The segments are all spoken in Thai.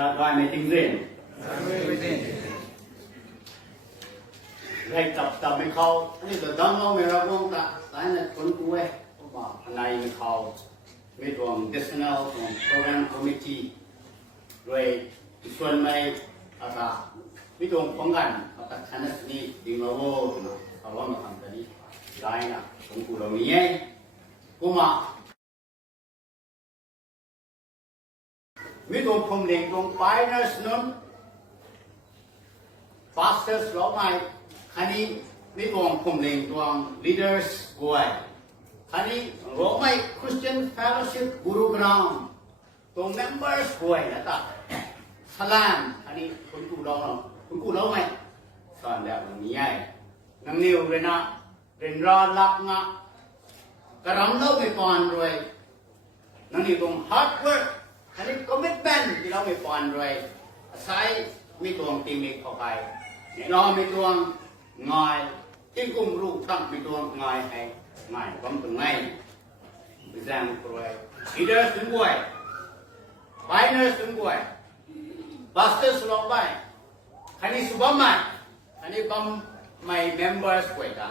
จะได้ไม่ทิ้งเรียนให้จับไม่เขานี่แต่ดังเราไม่รับรู้แต่สายนั้นคนกูเอ้ก็บอกนายไม่เขาไม่รวม decisional ของ program committee ด้วยส่วนไม่อะไรไม่รวมป้องกันแต่ขณะนี้ดิ้งเราโว้นะเขาว่ามาทำแบบนี้ได้นะคนกูเรามีไงกูมาไม่รวมผมเลี้ยงตรง pioneers นั้น fastest เราไม่คันนี้ไม่รวมผมเลี้ยงตรง leaders กูไอ้คันนี้ Rongmei Christian Fellowship Gurugram ตรง members กูไอ้นะตาสลามอันนี้คุณกูเราไหมสอนแบบนี้ไงนังนิวเรนะเรนรอลักงะกระรำเราไม่ปอนรวยนังนิวตรง hard work อันนี้ commitment ที่เราไม่ปอนรวยใช้ไม่ตรงตีมิกเข้าไปเราไม่ตรงง่ายที่กุมรูปตั้งไม่ตรงง่ายให้ง่ายความตรงไหนแรงรวย leader ถึงรวย pioneer ถึงรวยBuster Slowby, Hani Subama, Hani Bum, my members, Queta,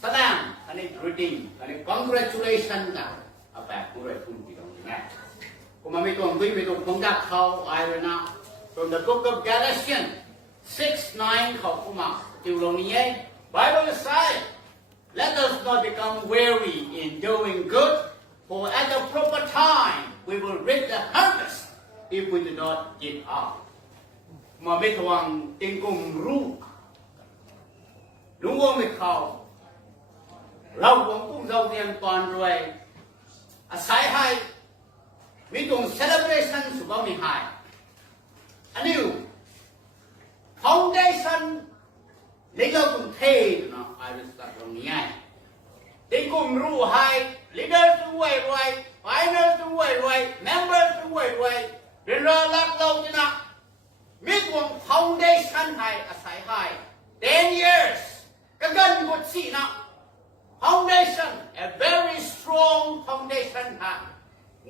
Saddam, Hani greeting, Hani congratulations, a back to the net. Kumamito, Guimito, Pundak, how I ran out from the book of Galatians 6:9, Kuma, Tilonie, Bible side. Let us not become weary in doing good, for at the proper time we will reap the harvest if we do not give up.มาไม่ทวงติงกุมรู้ลุงวงไม่เข้าเราวงกุ้งเราเรียนปอนรวยอาศัยให้มีตรง celebration สุภาพมีให้อันนี้ foundation ในเราตรงเทนะไอ้เรื่องตรงนี้ติงกุมรู้ให้ leaders ด้วยรวย pioneers ด้วยรวย members ด้วยรวยเรียนรู้รักเราจะนะมีดวง foundation ให้อาศัยให้10 years ก็เกินกว่าสี่นะ foundation a very strong foundation ให้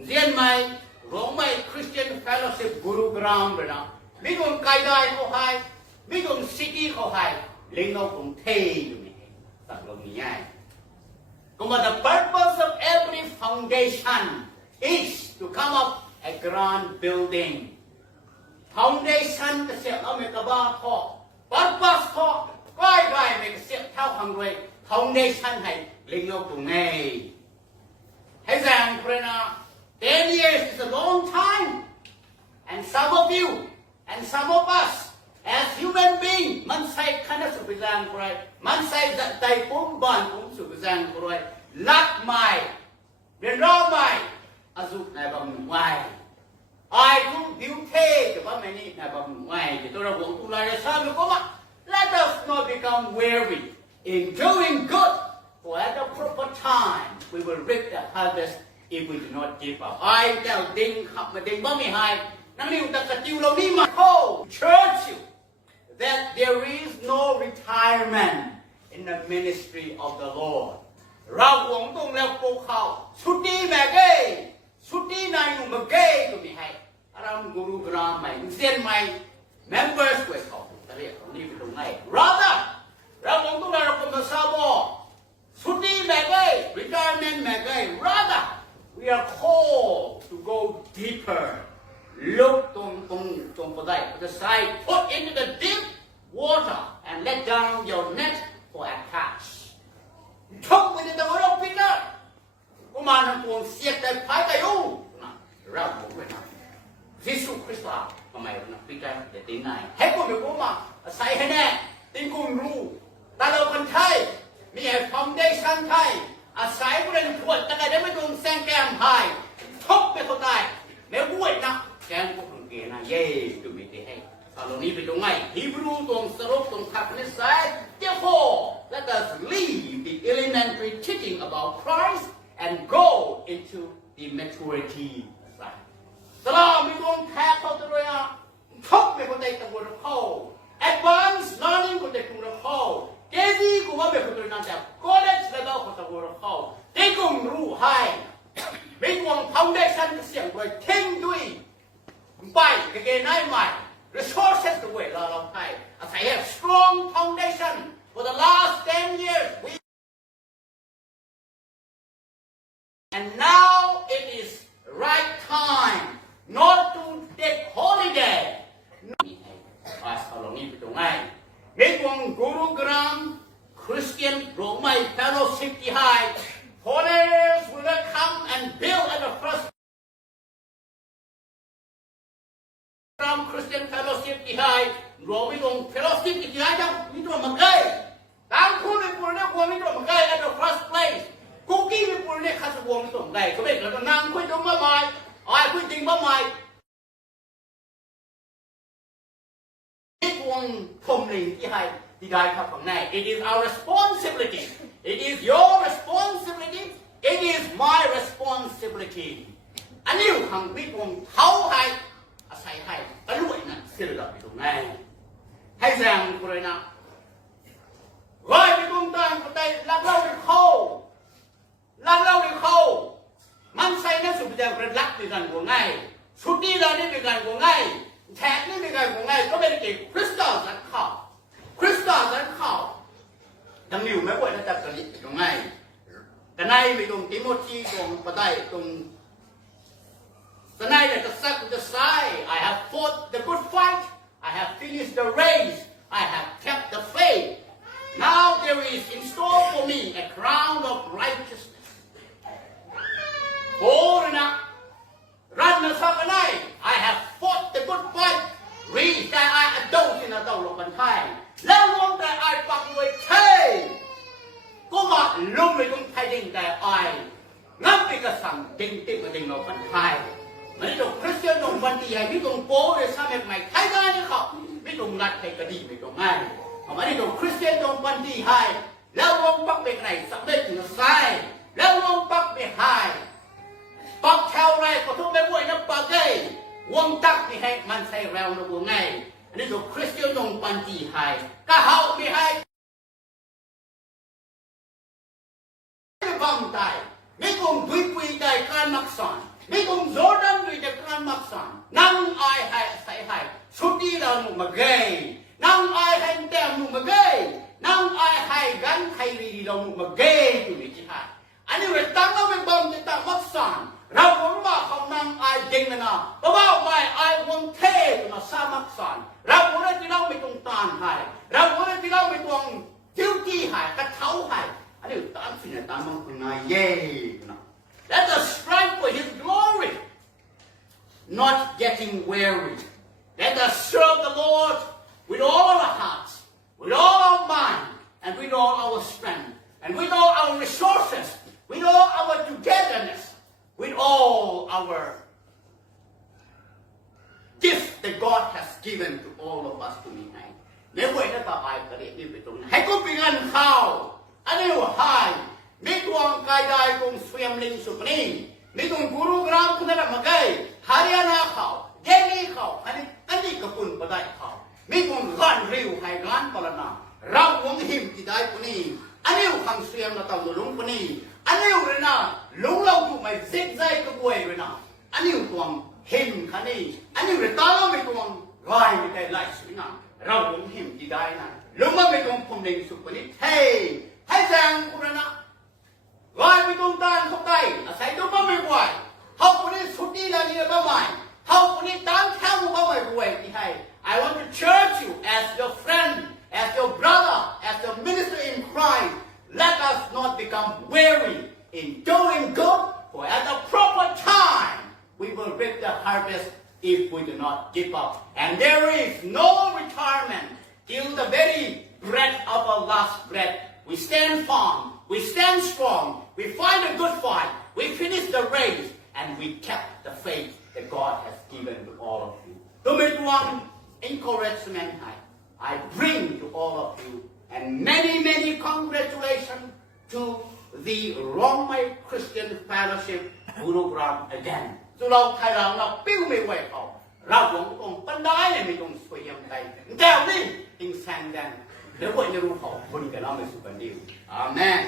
เรียนใหม่ Rongmei Christian Fellowship Gurugram เลยนะมีดวงไกด์ได้เขาให้มีดวง city เขาให้เลี้ยงเราตรงเทอยู่นี่ตัดลงนี้ง่ายก็มา the purpose of every foundation is to come up a grand building foundation ก็เสียเอาเมกะบ้าพอปัดปัสพอใกล้ๆเมกะเสียเท่าหังรวย foundation ให้ลิงโลกตรงนี้ให้แรงเพราะนะ10 years is a long time and some of you and some of us as human being มันใส่ขนาดสุดแรงเพราะมันใส่ใจปุ่มบ้านปุ่มสุดแรงเพราะลักไม่เรียนรู้ไม่อาสุในบางไม่ I do beauty แต่ว่าไม่นี่นะบางไม่ที่ตัวเราบอกตุลาจะสร้างก็มา Let us not become weary in doing good for at the proper time we will reap the harvest if we do not give up I เจ้าดิ่งขับมาดิ่งบ้าไม่หายนั่งนิ่งตะกะจิวเรานี่มาโค้ Church that there is no retirement in the ministry of the Lord เราหวงตรงแล้วปูเขาชุดนี้แม่เก้ชุดนี้นายหนุ่มเก้ก็มีให้เรากุรุกรามใหม่เซียนใหม่ members ด้วยเขาเรียกเขานี่เป็นตรงไหน rather เราหวงตรงแล้วเราเป็นภาษาบอชุดนี้แม่เก้ retirement แม่เก้ rather we are called to go deeper look ตรงปะได้ปะไซ put into the deep water and let down your net for a catch ชกไปในตัวเราพินาศกุมารทั้งปวงเสียแต่ภายใต้อู้นะเราบอกไว้นะยิสุคริสต์ทำไมนะพิจารณาเด็ดไหนให้กูเป็นกูมาใส่ให้แน่ติงกูรู้แต่เราคนไทยมีไอ้ foundation ไทยอาศัยกูเรียนขวดแต่ได้ไม่โดนแซงแก้มไทยทุบไปเขาตายแล้วบ้วยนะแกงพวกคนเกนะเย่ดูไม่ได้ให้ตอนนี้เป็นตรงไหนฮีบรูตรงสรุปตรงทับนิสัยtherefore let us leave the elementary teaching about Christ and go into the maturity side สลามีดวงแท้เขาตัวเลยอ่ะทุบไปคนใดตะวันเขา advanced learning คนใดตะวันเขาเกจีกูว่าเป็นคนตัวนั้นแต่ college level คนตะวันเขาได้กูรู้ให้มีดวง foundation เสียงด้วยทิ้งด้วย ไปเกณฑ์ได้ใหม่ resources ด้วยเราไทยอาศัย have strong foundation for the last 10 years and now it is right time not to take holiday นี่ให้อาสาลงนี้ไปตรงไหนในกรุงGurugram Christian Rongmei Fellowship ที่ให้ foreigners will come and build at the first Christian Fellowship ที่ให้รวมไปตรง Fellowship ที่ให้ทั้งมิตรมังเกยต่างคนในปุ่นเนี่ยควรมิตรมังเกย at the first place คุกกี้ในปุ่นเนี่ยข้าศึกวงมิตรมังเกยก็ไม่แล้วก็นั่งคุยตรงมาใหม่คุยจริงมาใหม่วงพรมลิงที่ให้ที่ได้ครับข้างใน It is our responsibility It is your responsibility It is my responsibility อันนี้ทางวิทย์วงเท้าให้อาศัยให้ตะลุยนั่นเสียดายไปตรงไหนให้แรงกูเลยนะร้อยไปตรงต่างกูได้ลักเล่าในเขาลักเล่าในเขามันใส่ในสุดเดียวกันลักด้วยกันกูง่ายชุดนี้เราได้ด้วยกันกูง่ายแท็กนี่ด้วยกันกูง่ายก็เป็นเกี่ยวคริสตัลสันเขาคริสตัลสันเขาดังนิ้วไม่ป่วยนะจับกันนี่ตรงง่ายกันในไปตรงติโมธีตรงปะได้ตรงTonight at the second side, I have fought the good fight. I have finished the race. I have kept the faith. Now there is in store for me a crown of righteousness. Borna, Radna Sabanai, I have fought the good fight. Read that I adore in a dollar of time. Let alone that I fuck with Tay. Come on, look at them fighting that I. Not because I'm thinking of a time. ไม่ตรงคริสเตียนตรงวันที่ให้ไม่ตรงโป้เลยสมัยใหม่ไทยได้เนี่ยเขาไม่ตรงรัฐไทยก็ดีไม่ตรงง่ายเขาไม่ได้ตรงคริสเตียนตรงวันที่ให้แล้ววงปักไปไหนสักเด็กถึงซ้ายแล้ววงปักไปให้ปักแถวไรก็ทุกไม่ไหวนะปักเลยวงตักนี่ให้มันใส่แววนะวงง่ายอันนี้ตรงคริสเตียนตรงวันที่ให้ก็เขาไม่ให้ไม่บังใจไม่ตรงดุยปุยใจการนักสอนไม่คงโจดันด้วยจากการมักสันนั่งไอให้ใส่ให้ชุดที่เราหนุ่มมาเกยนั่งไอให้แต้มหนุ่มมาเกยนั่งไอให้กันใครรีเราหนุ่มมาเกยอยู่ในที่ให้อันนี้เวลาตั้งเราไปบังจะตั้งมักสันเราหวังว่าเขานั่งไอเก่งนะเพราะว่าไม่ไอหวังเท่นะสามักสันเราหวังที่เราไม่ต้องตานให้เราหวังที่เราไม่ต้องจิ้วจี้ให้กระเท้าให้อันนี้ตามสิ่งต่างๆมันเป็นไงเย่นะLet us strive for His glory, not getting weary. Let us serve the Lord with all our hearts, with all our mind, and with all our strength, and with all our resources, with all our togetherness, with all our gifts that God has given to all of us to be made. ในวันนี้ต่อไปก็เรียกนี่ไปตรงนี้ให้กูเป็นเงินข้าวอันนี้ว่าให้มีดวงกายได้ตรงสวีมลิงสุกนี้มีตรงกุรุกรามคุณนั่นมาเกยฮาริยานาเขาเยลีเขาอันนี้ก็คุณก็ได้เขามีตรงล้านริ้วให้ล้านปลนาเราหวังหิมที่ได้คนนี้อันนี้คำสวีมเราต้องลุงคนนี้อันนี้เลยนะลุงเราถูกไม่ซิกใจก็ป่วยเลยนะอันนี้ตวงหิมคันนี้อันนี้เลยตาเราไม่ตวงลายไม่ได้ลายสวยนะเราหวังหิมที่ได้นะลุงมันไม่ตวงผมลิงสุกคนนี้เฮ้ให้แซงคุณนะลายไปตรงตาเขาได้อาศัยตัวมันไม่ไหวเขาคนนี้สุดที่แล้วนี่บ้าใหม่เขาคนนี้ตั้งแถวบ้าใหม่รวยที่ให้ I want to church you as your friend as your brother as your minister in Christ let us not become weary in doing good for at the proper time we will reap the harvest if we do not give up and there is no retirement till the very breath of our last breath we stand firm we stand strong we fight a good fight we finish the race and we kept the faith that God has given to all of you to make one encouragement I bring to all of you and many congratulations to the Rongmei Christian Fellowship Gurugram again สุเราไทยเราปิ้วไม่ไหวเขาเราหลงตรงปันได้เนี่ยไม่ตรงสวยยังไงแต่นี่อิงแซงแดงเดี๋ยวคนจะรู้เขาคนกันเราไม่สุกันดีอาเมน